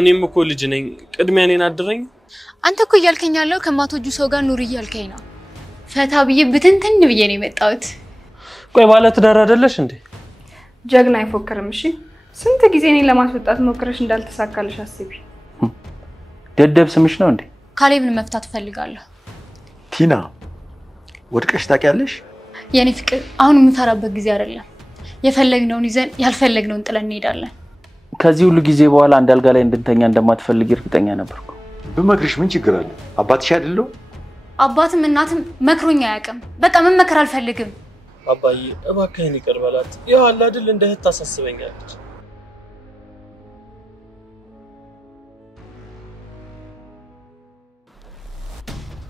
እኔም እኮ ልጅ ነኝ ቅድሚያ እኔን አድረኝ አንተ እኮ እያልከኝ ያለው ከማቶጁ ሰው ጋር ኑር እያልከኝ ነው ፈታ ብዬ ብትንትን ብዬ ነው የመጣሁት ቆይ ባለ ትዳር አይደለሽ እንዴ ጀግና አይፎክርም እሺ ስንት ጊዜ እኔን ለማስወጣት ሞክረሽ እንዳልተሳካልሽ አስቢ ደደብ ስምሽ ነው እንዴ ካሌብን መፍታት ፈልጋለሁ ቲና ወድቀሽ ታውቂያለሽ የኔ ፍቅር አሁን የምፈራበት ጊዜ አይደለም የፈለግነውን ይዘን ያልፈለግነውን ጥለን እንሄዳለን ከዚህ ሁሉ ጊዜ በኋላ እንዳልጋ ላይ እንድንተኛ እንደማትፈልጊ እርግጠኛ ነበርኩ በመክርሽ ምን ችግር አለ አባትሽ አይደለው አባትም እናትም መክሮኛ ያቀም በቃ ምን መከራ አልፈልግም አባዬ እባክህን ይቅር በላት ያው አለ አይደል እንደ እህት ታሳስበኛለች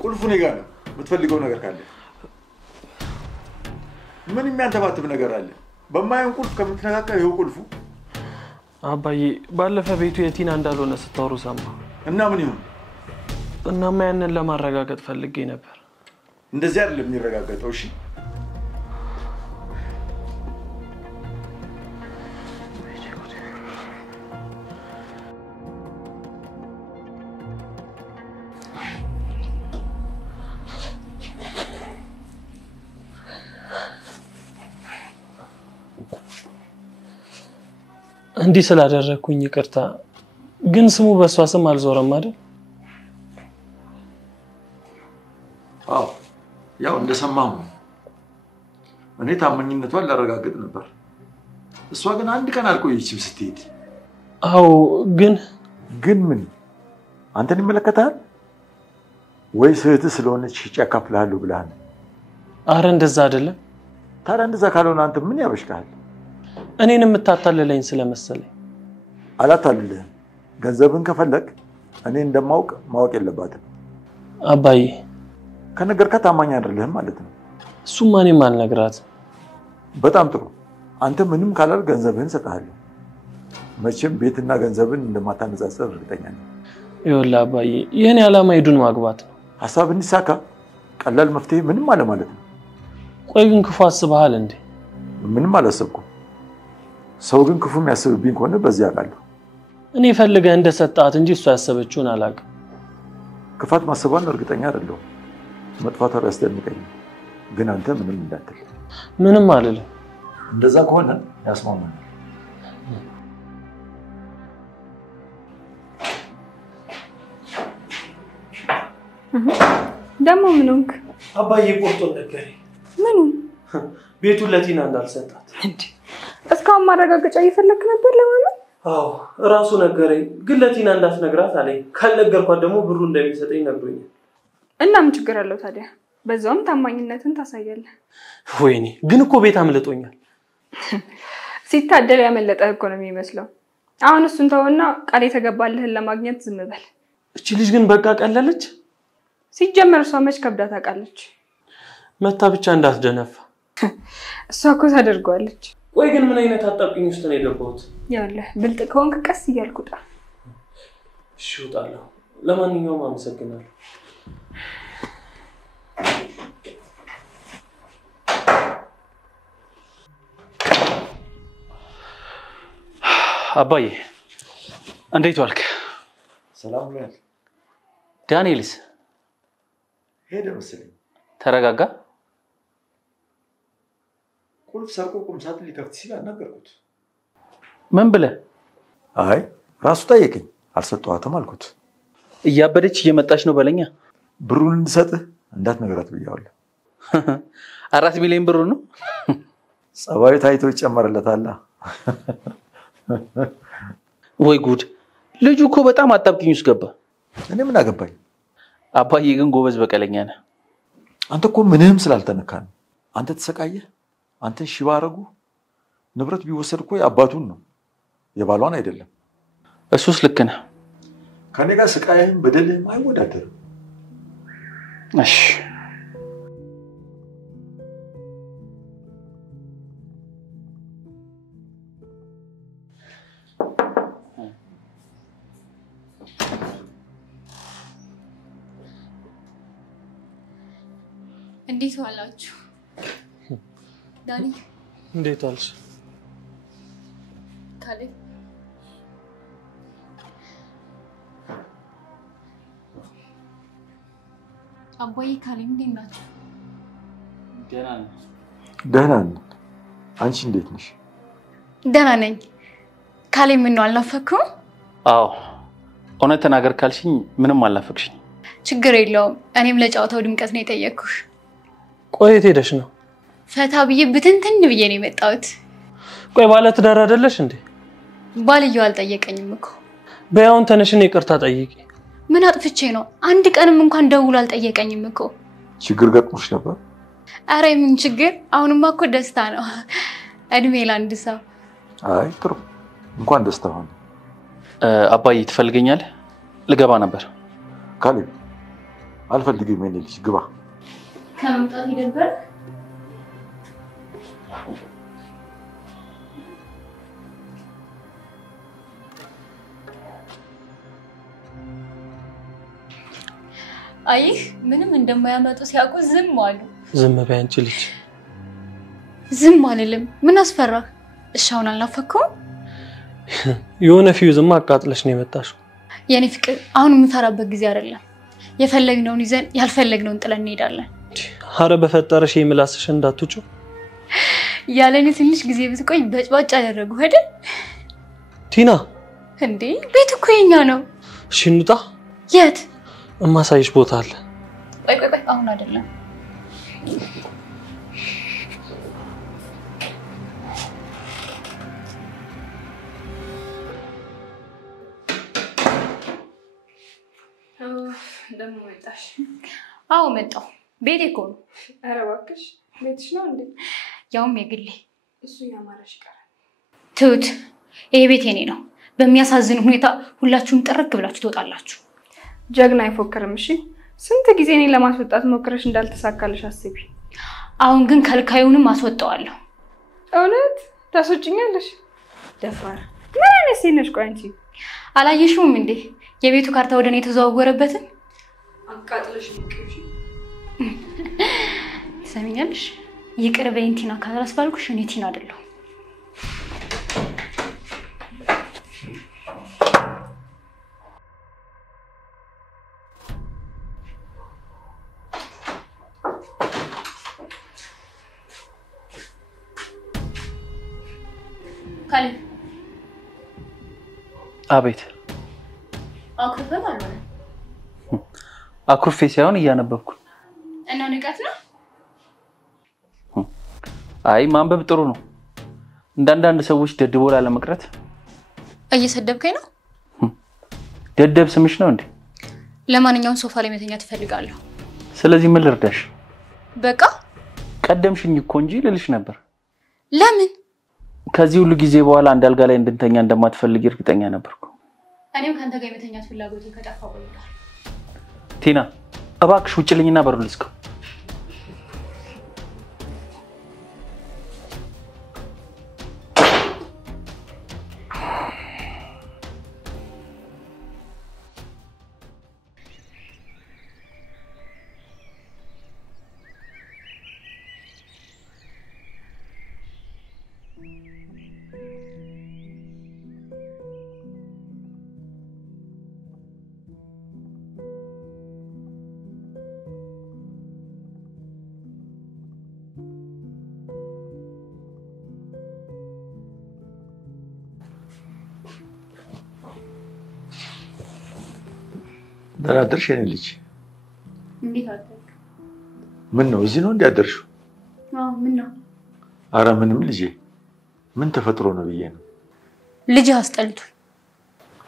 ቁልፉ እኔ ጋር ነው የምትፈልገው ነገር ካለ ምን የሚያንተባትብ ነገር አለ በማይሆን ቁልፍ ከምትነካካ ይሄው ቁልፉ አባዬ ባለፈ ቤቱ የቲና እንዳልሆነ ስታወሩ ሰማ እና ምን ይሁን እናማ ያንን ለማረጋገጥ ፈልጌ ነበር እንደዚህ አይደለም የሚረጋገጠው እሺ እንዲህ ስላደረኩኝ ይቅርታ ግን ስሙ በሷ ስም አልዞረም አይደል አዎ ያው እንደሰማሁ እኔ ታማኝነቷን ላረጋግጥ ነበር እሷ ግን አንድ ቀን አልቆየችም ስትሄድ አዎ ግን ምን አንተን ይመለከታል ወይስ እህት ስለሆነች ያካፍልሃለሁ ብለሃል አረ እንደዛ አይደለም ታዲያ እንደዛ ካልሆነ አንተ ምን ያበሽካል እኔንም የምታታለለኝ ስለመሰለኝ አላታልልህም ገንዘብን ከፈለክ እኔ እንደማውቅ ማወቅ የለባትም አባዬ ከነገርካ ታማኝ አይደለህም ማለት ነው እሱም ማንም አልነግራት በጣም ጥሩ አንተ ምንም ካላል ገንዘብህን ሰጣለሁ መቼም ቤትና ገንዘብን እንደማታነጻጸር እርግጠኛ ነኝ ይኸውልህ አባዬ የኔ ዓላማ ሄዱን ማግባት ነው ሐሳብ እንዲሳካ ቀላል መፍትሄ ምንም አለ ማለት ነው ቆይ ግን ክፉ አስበሃል እንዴ ምንም አላሰብኩም ሰው ግን ክፉ የሚያስብብኝ ከሆነ በዚህ አውቃለሁ እኔ ፈልገህ እንደሰጣት እንጂ እሷ ያሰበችውን አላውቅም ክፋት ማሰቧን እርግጠኛ አይደለሁ መጥፋቷ ያስደንቀኝ ግን አንተ ምንም እንዳትል ምንም አልልም እንደዛ ከሆነ ያስማማኛል ደሞ ምንክ አባዬ ቆርጦ ነገረኝ ምኑ ቤቱን ለቲና እንዳልሰጣት እንዴ እስካሁን ማረጋገጫ እየፈለክ ነበር ለማለት አዎ ራሱ ነገረኝ ግን ለቲና እንዳትነግራት አለኝ ካልነገርኳት ደግሞ ብሩ እንደሚሰጠኝ ነግሮኛል እና ምን ችግር አለው ታዲያ በዛውም ታማኝነትን ታሳያለህ ወይኔ ግን እኮ ቤት አምልጦኛል ሲታደል ያመለጠ እኮ ነው የሚመስለው አሁን እሱን ተውና ቃል የተገባልህን ለማግኘት ዝም በል እቺ ልጅ ግን በቃ ቀለለች ሲጀመር እሷ መች ከብዳ ታውቃለች መታ ብቻ እንዳትደነፋ እሷ እኮ ታደርጓለች ወይ ግን ምን አይነት አጣብቂኝ ውስጥ ነው የገባሁት ያለህ ብልጥ ከሆንክ ቀስ እያልኩጣ እሺ እወጣለሁ ለማንኛውም አመሰግናለሁ አባዬ እንዴት ዋልክ ሰላም ነው ዳንኤልስ ሄደ መሰለኝ ተረጋጋ ቁልፍ ሰርቆ ቁም ሳጥን ሊከፍት ሲል አናገርኩት ምን ብለህ አይ ራሱ ጠየቀኝ አልሰጠዋትም አልኩት እያበደች እየመጣች ነው በለኛ ብሩን እንድሰጥህ እንዳትነግራት ብያለሁ 4 ሚሊዮን ብር ነው ጸባዩ ታይቶ ይጨመርለታል ወይ ጉድ ልጁ እኮ በጣም አጣብቂኝ ውስጥ ገባ እኔ ምን አገባኝ አባዬ ግን ጎበዝ በቀለኛ ነህ አንተ እኮ ምንም ስላልተነካ ነው አንተ ተሰቃየህ አንተን ሽባ አረጉ ንብረት ቢወሰድ እኮ የአባቱን ነው የባሏን አይደለም እሱስ ልክ ነህ ከኔ ጋር ስቃይህም በደልህም አይወዳደርም እሺ እንዴት ዋላችሁ ዳኒ እንዴት ዋልሽ ካሌብ አባዬ ካሌብ እንዴት ናችሁ? ደህና ነኝ። አንቺ እንዴት ነሽ? ደህና ነኝ። ካሌብ ምን ነው አልናፈኩም? አዎ እውነት ተናገር ካልሽኝ ምንም አልናፈቅሽኝ። ችግር የለውም። እኔም ለጫወታው ድምቀት ነው የጠየቅኩሽ። ቆየት ሄደሽ ነው? ፈታ ብዬ ብትንትን ብዬ ነው የመጣሁት። ቆይ ባለ ትዳር አይደለሽ እንዴ? ባልየው አልጠየቀኝም እኮ። በያውን ተነሽን ይቅርታ ጠይቂ። ምን አጥፍቼ ነው? አንድ ቀንም እንኳን ደውሎ አልጠየቀኝም እኮ። ችግር ገጥሞሽ ነበር? አረ ምን ችግር? አሁንማ እኮ ደስታ ነው። እድሜ ለአንድ ሰው። አይ ጥሩ፣ እንኳን ደስታ ሆነ። አባዬ ትፈልገኛለህ? ልገባ ነበር። ካሌብ አልፈልግም። የኔ ልጅ ግባ። ከመምጣት ይደበር። አይ ምንም እንደማያመጡ ሲያውቁ ዝም አሉ። ዝም በይ አንቺ ልጅ። ዝም አልልም። ምን አስፈራህ? እሻውን አልናፈኩም? የሆነ ፊውዝማ አቃጥለሽ ነው የመጣሽው። የኔ ፍቅር አሁን የምፈራበት ጊዜ አይደለም። የፈለግነውን ይዘን ያልፈለግነውን ጥለን እንሄዳለን። አረ በፈጠረሽ የምላስሽ እንዳትጩ። ያለኔ ትንሽ ጊዜ ብትቆይ በጭባጭ አደረጉ አይደል? ቲና እንዴ ቤት እኮ የኛ ነው። እሺ እንውጣ። የት? እማሳይሽ ቦታ አለ። ቆይ አሁን አይደለም። ደሞ መጣሽ? አዎ መጣሁ። ቤቴ እኮ ነው። ኧረ እባክሽ ቤትሽ ነው እንዴ? ያውም የግሌ። እሱ ያማረሽ ይቀራል። ትሁት ይሄ ቤት የኔ ነው። በሚያሳዝን ሁኔታ ሁላችሁም ጥርቅ ብላችሁ ትወጣላችሁ። ጀግና አይፎክርም። እሺ ስንት ጊዜ እኔን ለማስወጣት ሞክረሽ እንዳልተሳካልሽ አስቢ። አሁን ግን ከልካዩንም አስወጣዋለሁ። እውነት ታስወጪኛለሽ? ደፋር ምን አይነት ሴት ነሽ? ቆይ አንቺ አላየሽውም እንዴ የቤቱ ካርታ ወደ እኔ ተዘዋወረበትን? አቃጥለሽ ምንቅሽ። ትሰሚኛለሽ? ይቅር በይኝ ቲና ካላስባልኩሽ እኔ ቲና አይደለሁ። ካሌብ አቤት። አኩርፈህ ማለት ነው? አኩርፌ ሳይሆን እያነበብኩ። እና ንቀት ነው? አይ ማንበብ ጥሩ ነው። እንዳንዳንድ ሰዎች ደድቦ ላለመቅረት። እየሰደብከኝ ነው? ደደብ ስምሽ ነው እንዴ? ለማንኛውም ሶፋ ላይ መተኛ ትፈልጋለሁ። ስለዚህ ምን ልርዳሽ? በቃ ቀደምሽኝ እኮ እንጂ ልልሽ ነበር። ለምን? ከዚህ ሁሉ ጊዜ በኋላ አንድ አልጋ ላይ እንድንተኛ እንደማትፈልጊ እርግጠኛ ነበርኩ። እኔም ካንተ ጋር የመተኛት ፍላጎቴ ከጠፋ ቆይቷል። ቲና እባክሽ ውጭ ልኝና በሩ ልዝጋው። ደህና አደርሽ የኔ ልጅ? እንዴት አደርክ? ምን ነው እዚህ ነው እንዲያደርሽው? አዎ ምን ነው? አረ ምንም ልጄ፣ ምን ተፈጥሮ ነው ብዬ ነው። ልጅ አስጠልቱ።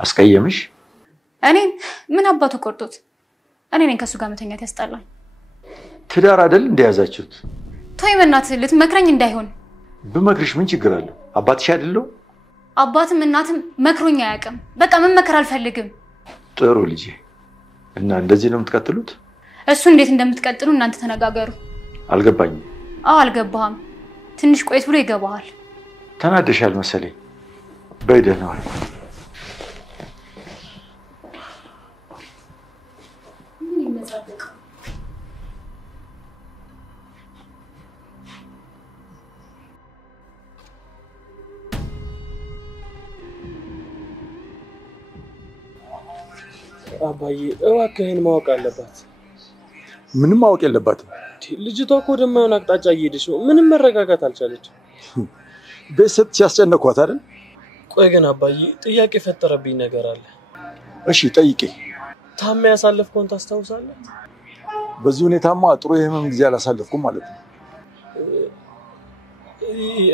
አስቀየምሽ? እኔን ምን አባቱ ቆርጦት? እኔ ነኝ ከሱ ጋር መተኛት ያስጠላኝ። ትዳር አይደል እንደያዛችሁት? ተይ በእናትህ ልትመክረኝ እንዳይሆን። ብመክርሽ ምን ችግር አለው? አባትሽ አይደለው? አባትም እናትም መክሮኝ አያውቅም። በቃ መመከር አልፈልግም። ጥሩ ልጄ። እና እንደዚህ ነው የምትቀጥሉት? እሱ እንዴት እንደምትቀጥሉ እናንተ ተነጋገሩ። አልገባኝም። አዎ አልገባህም። ትንሽ ቆይት ብሎ ይገባሃል። ተናደሻል መሰለኝ። በይ ደህና ዋል። ምን ይመጻደቅ? አባዬ እባክህን ማወቅ አለባት። ምንም ማወቅ የለባትም። ልጅቷ እኮ ወደማይሆን አቅጣጫ እየሄደች ነው። ምንም መረጋጋት አልቻለች። ቤተሰብ ሲያስጨነቋት አይደል? ቆይ ግን አባዬ ጥያቄ ፈጠረብኝ ነገር አለ። እሺ ጠይቄ። ታማ ያሳለፍከውን ታስታውሳለህ? በዚህ ሁኔታማ ጥሩ የህመም ጊዜ አላሳለፍኩም ማለት ነው።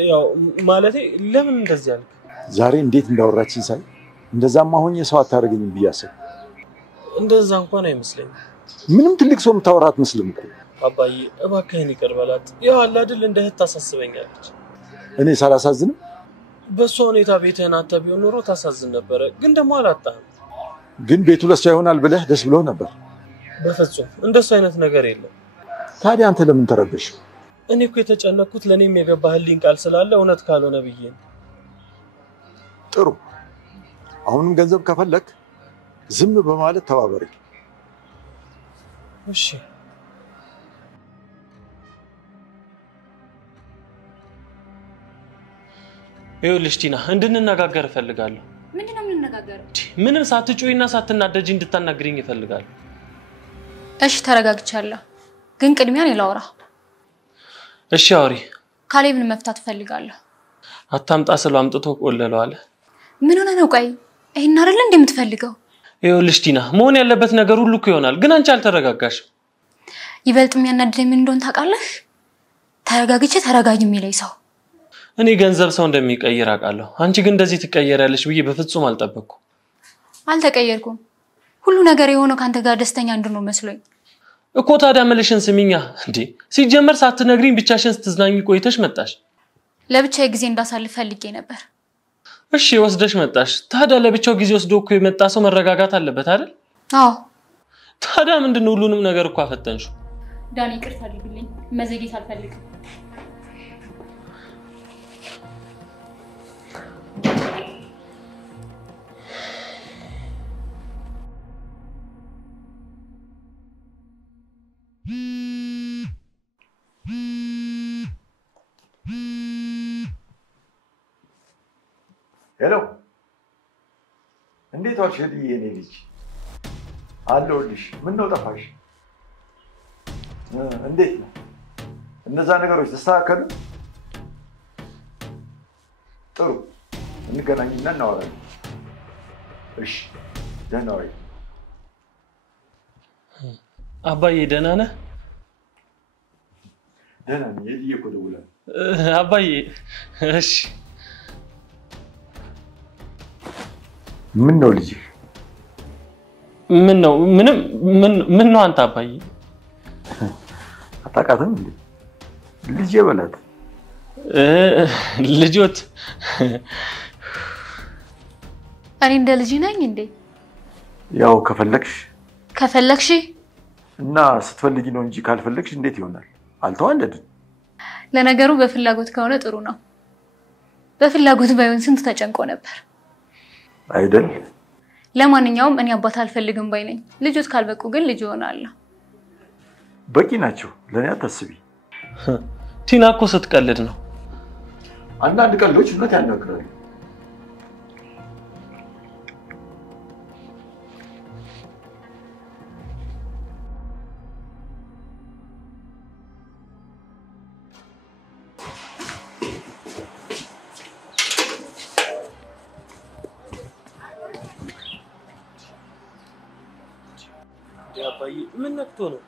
ያው ማለቴ ለምን እንደዚህ አልክ? ዛሬ እንዴት እንዳወራችን ሳይ እንደዛማ ሆኜ ሰው አታደርገኝም ብዬ አሰብኩ። እንደዛ እንኳን አይመስለኝም። ምንም ትልቅ ሰው የምታወራት መስልም እኮ። አባዬ እባክህን ይቅር በላት። ያው አለ አይደል እንደ እህት ታሳስበኛለች። እኔ ሳላሳዝንም በሷ ሁኔታ ቤትህን አጥተህ ቢሆን ኖሮ ታሳዝን ነበረ። ግን ደግሞ አላጣህም። ግን ቤቱ ለሷ ይሆናል ብለህ ደስ ብሎ ነበር። በፍጹም እንደሱ አይነት ነገር የለም። ታዲያ አንተ ለምን ተረበሽ? እኔ እኮ የተጨነኩት ለኔም የገባህልኝ ቃል ስላለ እውነት ካልሆነ ብዬ ነው። ጥሩ። አሁንም ገንዘብ ከፈለክ ዝም በማለት ተባበረኝ። እሺ። ይኸውልሽ ቲና እንድንነጋገር እፈልጋለሁ። ምንድነው የምንነጋገረው? ምንም ሳትጮይና ሳትናደጂ እንድታናግሪኝ እፈልጋለሁ። እሺ ተረጋግቻለሁ። ግን ቅድሚያ እኔ ላውራ። እሺ አውሪ። ካሌብን መፍታት እፈልጋለሁ። አታምጣ ስለው አምጥቶ ቆለለው አለ። ምን ሆነ ነው? ቆይ ይሄን አይደል እንደምትፈልገው? ይኸውልሽ ቲና መሆን ያለበት ነገር ሁሉ እኮ ይሆናል። ግን አንቺ አልተረጋጋሽም። ይበልጥ የሚያናድደኝ ምን እንደሆነ ታውቃለህ? ተረጋጊ የሚለኝ ሰው። እኔ ገንዘብ ሰው እንደሚቀይር አውቃለሁ። አንቺ ግን እንደዚህ ትቀየራለሽ ብዬ በፍጹም አልጠበቅኩም። አልተቀየርኩም። ሁሉ ነገር የሆነው ካንተ ጋር ደስተኛ እንድንሆን መስሎኝ እኮ። ታዲያ መልሽን ስሚኛ እንዴ። ሲጀመር ሳትነግሪኝ ብቻሽን ስትዝናኝ ቆይተሽ መጣሽ። ለብቻዬ ጊዜ እንዳሳልፍ ፈልጌ ነበር። እሺ ወስደሽ መጣሽ። ታዲያ ለብቻው ጊዜ ወስዶ እኮ የመጣ ሰው መረጋጋት አለበት አይደል? አዎ። ታዲያ ምንድነው ሁሉንም ነገር እኮ አፈጠንሽ? ዳኒ ይቅርታ አድርግልኝ። መዘግየት አልፈልግም። ሄሎ፣ እንዴት ዋልሽ የኔ ልጅ? አለሁልሽ። ምን ነው ጠፋሽ? እንዴት ነው? እነዛ ነገሮች ተስተካከሉ? ጥሩ፣ እንገናኝና እናወራለን። እሺ፣ ደህና ዋይ። አባዬ ደህና ነህ? ደህና ነኝ። የት እኮ ደውላለሁ። አባዬ እሺ። ምን ነው ልጅ? ምን ነው? ምን ነው አንተ አባዬ? አታውቃትም እንዴ? ልጅ በላት። ልጆት እኔ እንደ ልጅ ነኝ እንዴ? ያው ከፈለክሽ እና ስትፈልጊ ነው እንጂ ካልፈለግሽ እንዴት ይሆናል? አልተዋለድን። ለነገሩ በፍላጎት ከሆነ ጥሩ ነው። በፍላጎት ባይሆን ስንት ተጨንቆ ነበር አይደል? ለማንኛውም እኔ አባት አልፈልግም ባይ ነኝ። ልጆት ካልበቁ ግን ልጅ ይሆናል። በቂ ናቸው። ለኔ አታስቢ። ቲና እኮ ስትቀልድ ነው። አንዳንድ ቀልዶች እውነት ያናግራሉ። አባዬ ምን ነክቶ ነው?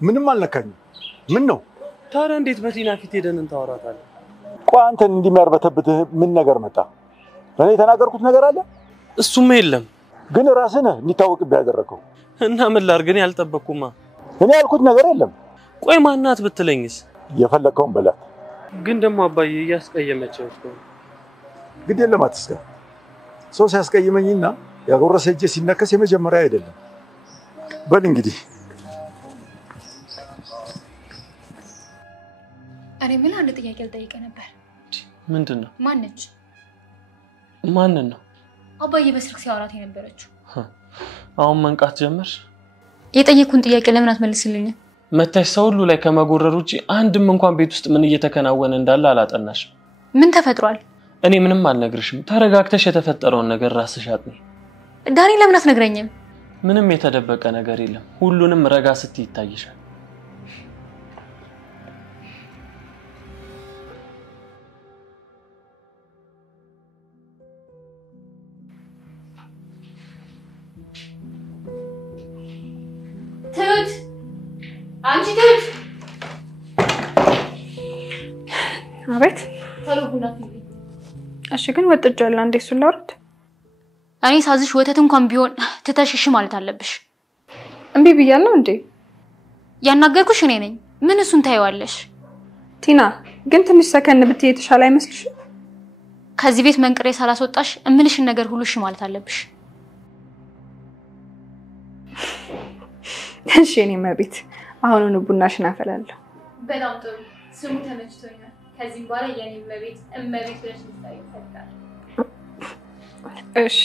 ምንም አልነካኝም። ምን ነው ታዲያ? እንዴት በቲና ፊት ሄደን እንታወራታለን? ቆይ አንተን እንዲሚያርበተብትህ ምን ነገር መጣ? እኔ የተናገርኩት ነገር አለ? እሱም የለም። ግን ራስህ ነህ እንዲታወቅብህ ያደረከው። እና ምን ላድርግ? እኔ አልጠበቅኩማ። እኔ ያልኩት ነገር የለም። ቆይ ማናት ብትለኝስ? የፈለከውን በላት። ግን ደግሞ አባዬ እያስቀየመች ነው። ግድ የለም አትስጋ። ሰው ሲያስቀይመኝና ያጎረሰ እጄ ሲነከስ የመጀመሪያ አይደለም። በል እንግዲህ እኔ ምን አንድ ጥያቄ ልጠይቅህ ነበር። ምንድነው? ማንን ነው? አባዬ በስልክ ሲያወራት የነበረችው። አሁን መንቃት ጀመርሽ? የጠየኩን ጥያቄ ለምን አትመልስልኝም? መታሽ ሰው ሁሉ ላይ ከመጎረር ውጪ አንድም እንኳን ቤት ውስጥ ምን እየተከናወነ እንዳለ አላጠናሽም። ምን ተፈጥሯል? እኔ ምንም አልነግርሽም። ተረጋግተሽ የተፈጠረውን ነገር ራስሽ አጥኚ። ዳኒ ለምን አትነግረኝም? ምንም የተደበቀ ነገር የለም ሁሉንም ረጋ ስትይ ይታይሻል ትሁት አንቺ ትሁት አቤት ተሉና እሺ ግን ወጥጃለሁ አንዴ እሱን ላውራት እኔ ሳዝሽ ወተት እንኳን ቢሆን ትተሽሽ ማለት አለብሽ እምቢ ብያለሁ እንዴ ያናገርኩሽ እኔ ነኝ ምን እሱን ታይዋለሽ ቲና ግን ትንሽ ሰከን ብትይ የተሻለ አይመስልሽ ከዚህ ቤት መንቅሬ ሳላስወጣሽ እምልሽን ነገር ሁሉ እሺ ማለት አለብሽ እሺ እኔ መቤት አሁን ቡናሽን አፈላለሁ በጣም ጥሩ ስሙ ተመችቶኛል ከዚህ በኋላ የኔ መቤት እመቤት ብለሽ ልትጠሪ ይፈልጋል እሺ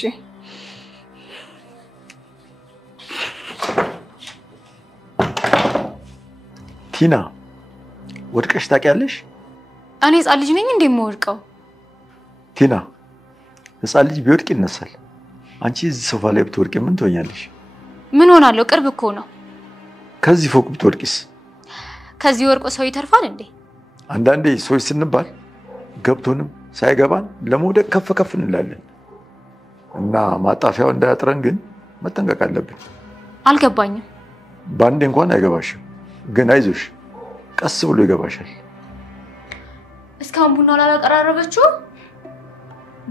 ቲና ወድቀሽ ታውቂያለሽ እኔ ህፃን ልጅ ነኝ እንዴ የምወድቀው ቲና ህፃን ልጅ ቢወድቅ ይነሳል አንቺ እዚህ ሶፋ ላይ ብትወድቂ ምን ትሆኛለሽ ምን ሆናለሁ ቅርብ እኮ ነው ከዚህ ፎቅ ብትወድቂስ ከዚህ ወርቆ ሰው ይተርፋል እንዴ አንዳንዴ ሰዎች ስንባል ገብቶንም ሳይገባን ለመውደቅ ከፍ ከፍ እንላለን እና ማጣፊያው እንዳያጥረን ግን መጠንቀቅ አለብን አልገባኝም ባንዴ እንኳን አይገባሽም ግን አይዞሽ ቀስ ብሎ ይገባሻል እስካሁን ቡናው ላላቀራረበችው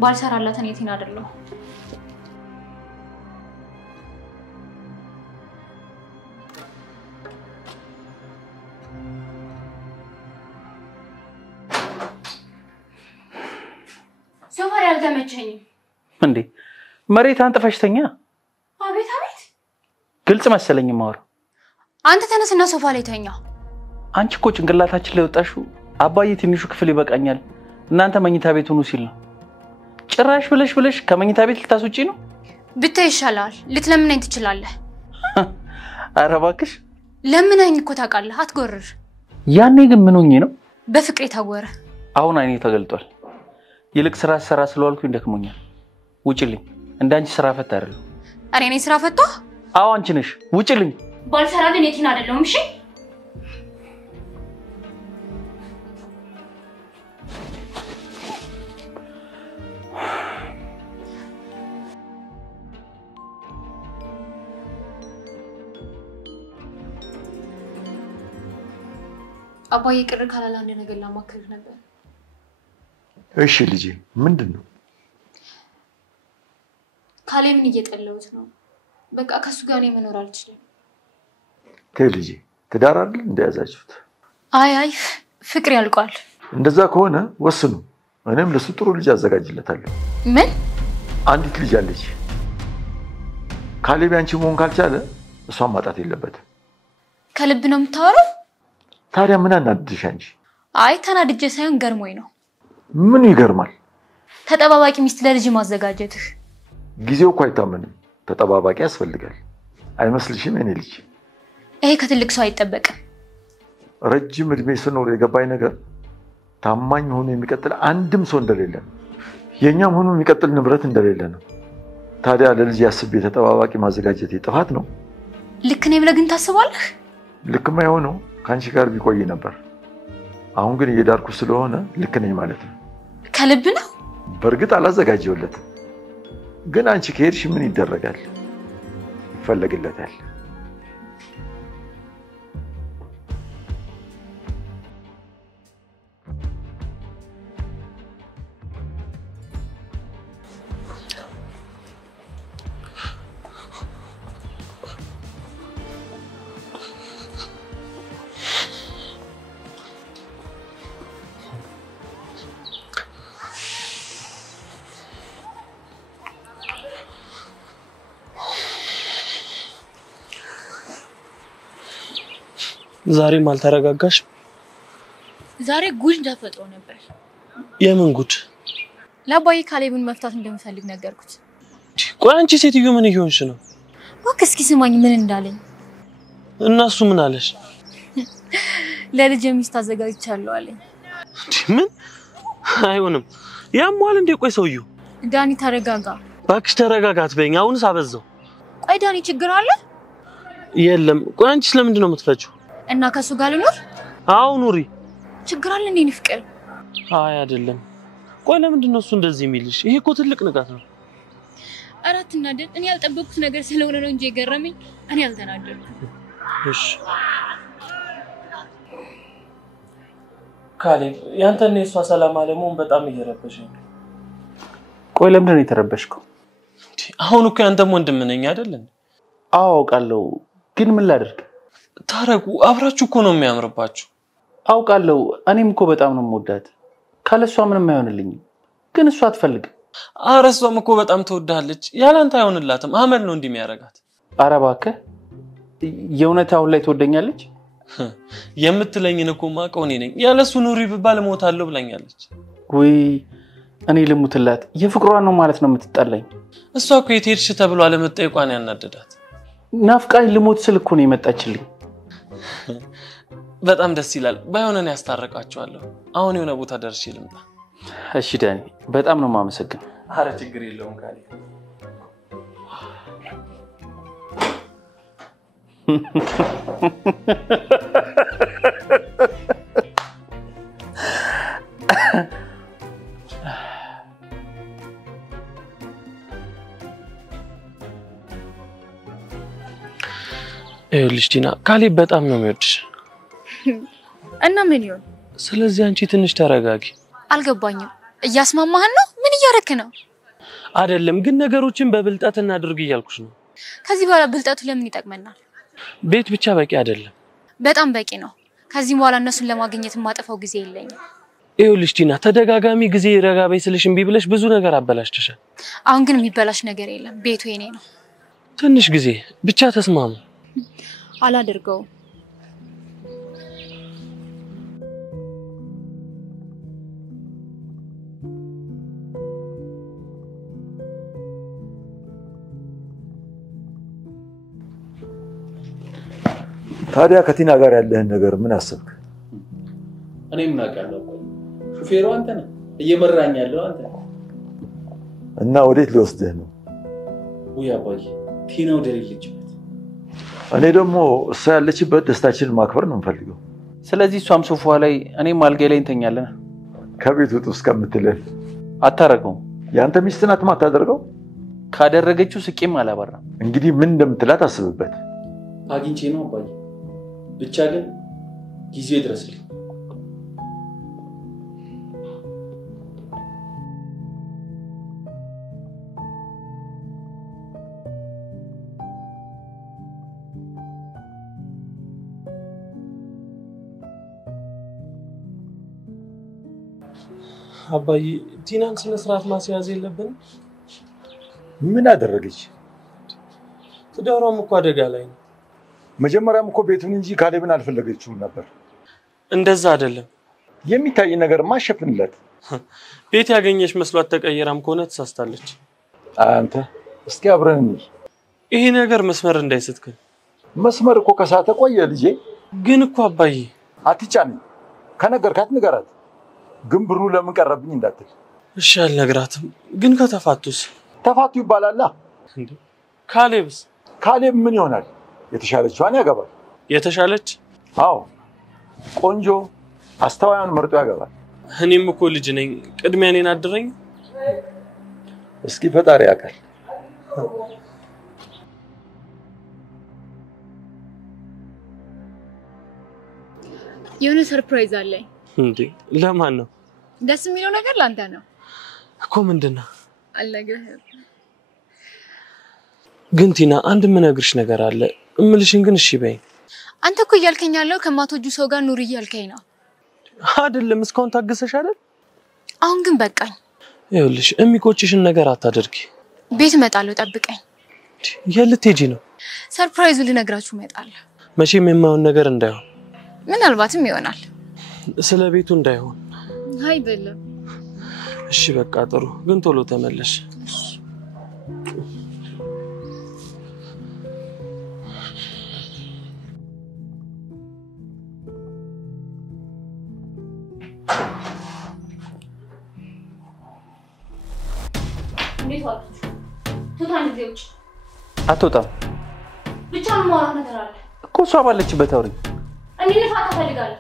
ባልሰራላት እኔ ቲና አይደለሁ ሶፋሪ አልተመቸኝም እንዴ መሬት አንጥፈሽተኛ አቤት አቤት ግልጽ መሰለኝ ማወራ አንተ ተነስና ሶፋ ላይ ተኛ አንቺ እኮ ጭንቅላታችን ላይ ወጣሽው አባዬ ትንሹ ክፍል ይበቃኛል እናንተ መኝታ ቤት ሁኑ ሲል ነው ጭራሽ ብለሽ ከመኝታ ቤት ልታስወጪ ነው ብታይ ይሻላል ልትለምነኝ ትችላለህ ኧረ እባክሽ ለምነኝ እኮ ታውቃለህ አትጎርር ያኔ ግን ምን ሆኜ ነው በፍቅር የታወረ አሁን አይኔ ተገልጧል ይልቅ ስራ ሰራ ስለዋልኩኝ ደክሞኛል ውጪልኝ እንዳንቺ ስራ ፈታ አይደለም እኔ ነኝ ስራ ፈታ አዎ አንቺ ነሽ ውጪልኝ ባልሰራ ግን የቲና አይደለሁም እሺ አባዬ ቅር ካላለ አንድ ነገር ላማክርህ ነበር እሺ ልጄ ምንድነው ካሌብን እየጠላሁት ነው በቃ ከሱ ጋር እኔ መኖር አልችልም ልጄ ትዳር አይደል እንደያዛችሁት አይ ፍቅር ያልቋል እንደዛ ከሆነ ወስኑ እኔም ለሱ ጥሩ ልጅ አዘጋጅለታለሁ ምን አንዲት ልጅ አለች ካሌብ አንቺ መሆን ካልቻለ እሷን ማጣት የለበትም ከልብ ነው የምታወራው ታዲያ ምን አናድድሽ አንቺ አይ ተናድጄ ሳይሆን ገርሞኝ ነው ምን ይገርማል ተጠባባቂ ሚስት ለልጅ ማዘጋጀትህ ጊዜው እኮ አይታመንም ተጠባባቂ ያስፈልጋል አይመስልሽም እኔ ልጅ ይሄ ከትልቅ ሰው አይጠበቅም ረጅም እድሜ ስኖር የገባኝ ነገር ታማኝ ሆኖ የሚቀጥል አንድም ሰው እንደሌለ የኛም ሆኖ የሚቀጥል ንብረት እንደሌለ ነው ታዲያ ለልጅ ያስብ ተጠባባቂ ማዘጋጀት ጥፋት ነው ልክ ነኝ ብለህ ግን ታስባለህ ልክማ የሆነው ካንቺ ጋር ቢቆይ ነበር አሁን ግን እየዳርኩ ስለሆነ ልክ ነኝ ማለት ነው ከልብ ነው በርግጥ አላዘጋጀውለትም ግን አንቺ ከሄድሽ ምን ይደረጋል ይፈልግለታል ዛሬ ማልተረጋጋሽ ዛሬ ጉድ ተፈጥሮ ነበር የምን ጉድ ለአባዬ ካሌብን መፍታት እንደምፈልግ ነገርኩት ቆይ አንቺ ሴትዮ ምን ይሆንሽ ነው ወክ እስኪ ስማኝ ምን እንዳለኝ እናሱ ምን አለሽ ለልጅ ሚስት አዘጋጅቻለሁ አለኝ ምን አይሆንም ያሟል እንዴ ቆይ ሰውዩ ዳኒ ተረጋጋ ባክሽ ተረጋጋት በእኛ አሁንስ አበዛው ቆይ ዳኒ ችግር አለ? የለም። ቆይ አንቺስ ለምንድን ነው የምትፈጪው? እና ከሱ ጋር ልኖር? አዎ ኑሪ። ችግር አለ እንዴ ፍቅር? አይ አይደለም። ቆይ ለምንድን ነው እሱ እንደዚህ የሚልሽ? ይሄ እኮ ትልቅ ንቀት ነው። አራት እናደድ እኔ ያልጠበቅኩት ነገር ስለሆነ ነው እንጂ የገረመኝ እኔ አልተናደድኩም። እሺ ካሌብ ያንተና የሷ ሰላም አለመሆን በጣም እየረበሸኝ ነው። ቆይ ለምንድን ነው የተረበሽከው? አሁን እኮ ያንተም ወንድም ነኝ አይደል? አዎ አውቃለሁ፣ ግን ምን ላድርግ? ታረቁ። አብራችሁ እኮ ነው የሚያምርባችሁ። አውቃለሁ፣ እኔም እኮ በጣም ነው የምወዳት። ካለሷ ምንም አይሆንልኝም፣ ግን እሷ አትፈልግም። ኧረ እሷም እኮ በጣም ትወዳለች። ያላንተ አይሆንላትም። አመል ነው እንዲህ የሚያረጋት። ኧረ እባክህ የእውነት አሁን ላይ ትወደኛለች? የምትለኝን እኮ ማውቀው እኔ ነኝ። ያለሱ ኑሪ ብባል እሞታለሁ ብላኛለች። ወይ እኔ ልሙትላት። የፍቅሯን ነው ማለት ነው የምትጠላኝ? እሷ እኮ የት ሄድሽ ተብሎ አለመጠየቋን ያናደዳት። ናፍቃኝ ልሞት ስል እኮ ነው የመጣችልኝ። በጣም ደስ ይላል። ባይሆን እኔ ያስታርቃቸዋለሁ። አሁን የሆነ ቦታ ደርሼ ልምጣ። እሺ ዳኒ፣ በጣም ነው የማመሰግነው። ኧረ ችግር የለውም ካሌብ። ይኸውልሽ ቲና፣ ካሌብ በጣም ነው የሚወድሽ። እና ምን ይሆን? ስለዚህ አንቺ ትንሽ ተረጋጊ። አልገባኝም። እያስማማህን ነው? ምን እያረክ ነው? አይደለም ግን ነገሮችን በብልጠት እናድርግ እያልኩሽ ነው። ከዚህ በኋላ ብልጠቱ ለምን ይጠቅመናል? ቤት ብቻ በቂ አይደለም። በጣም በቂ ነው። ከዚህ በኋላ እነሱን ለማግኘት ማጠፋው ጊዜ የለኝም። ይኸውልሽ ቲና፣ ተደጋጋሚ ጊዜ ረጋ በይ ስልሽ እምቢ ብለሽ ብዙ ነገር አበላሽተሻል። አሁን ግን የሚበላሽ ነገር የለም። ቤቱ የኔ ነው። ትንሽ ጊዜ ብቻ ተስማሙ። አላደርገውም። ታዲያ ከቲና ጋር ያለህን ነገር ምን አሰብክ? እኔ ምን አውቃለሁ? ሹፌሩ አንተ ነህ፣ እየመራኝ ያለው አንተ ነህ። እና ወዴት ሊወስድህ ነው? ውይ አባዬ፣ ቲና ወደ ሌለችበት። እኔ ደግሞ እሷ ያለችበት ደስታችንን ማክበር ነው የምፈልገው። ስለዚህ እሷም ሶፋ ላይ እኔም አልጋዬ ላይ እንተኛለን። ከቤት ውጡ እስከምትለን አታረገውም? ያንተ ሚስት ናት የማታደርገው? ካደረገችው ስቄም አላባራም። እንግዲህ ምን እንደምትላት አስብበት። አግኝቼ ነው አባዬ፣ ብቻ ግን ጊዜው ይድረስልኝ። አባዬ ቲናን ስነ ስርዓት ማስያዝ የለብንም? ምን አደረገች? ትዳሯም እኮ አደጋ ላይ ነው። መጀመሪያም እኮ ቤቱን እንጂ ካሌብን አልፈለገችውም ነበር። እንደዛ አይደለም። የሚታይ ነገር ማሸፍንለት። ቤት ያገኘች መስሏት ተቀየራም ከሆነ ተሳስታለች። አንተ እስኪ አብረን እንይ። ይሄ ነገር መስመር እንዳይስትከን። መስመር እኮ ከሳተ ቆየ ልጄ። ግን እኮ አባዬ አትጫኝ። ከነገርካት ንገራት። ግን ብሩ ለምን ቀረብኝ እንዳትል። እሺ አልነግራትም። ግን ከተፋቱስ? ተፋቱ ይባላል። እንዴ ካሌብስ? ካሌብ ምን ይሆናል? የተሻለችዋን ያገባል። የተሻለች? አዎ ቆንጆ አስተዋያን መርጦ ያገባል። እኔም እኮ ልጅ ነኝ። ቅድሚያ እኔን አድረኝ። እስኪ ፈጣሪ ያውቃል። የሆነ ሰርፕራይዝ አለኝ። እንዴ ለማን ነው? ደስ የሚለው ነገር ላንተ ነው እኮ። ምንድነው? አልነግርህም። ግን ቲና አንድ የምነግርሽ ነገር አለ። እምልሽን ግን እሺ በይ። አንተ እኮ እያልከኝ ያለው ከማትወጁ ሰው ጋር ኑሪ እያልከኝ ነው አይደለም? እስካሁን ታግሰሽ አይደል? አሁን ግን በቃኝ። ይኸውልሽ የሚቆጭሽን ነገር አታደርጊ። ቤት እመጣለሁ፣ ጠብቀኝ። የት ልትሄጂ ነው? ሰርፕራይዙ ልነግራችሁ እመጣለሁ። መቼም የማይሆን ነገር እንዳይሆን። ምናልባትም ይሆናል። ስለ ቤቱ እንዳይሆን። አይደለም። እሺ በቃ ጥሩ። ግን ቶሎ ተመለሽ። አትወጣም። ብቻ ነው ማውራት ነገር አለ እኮ እሷ ባለችበት አውሪ። እኔ ልፋታ ፈልጋለሁ።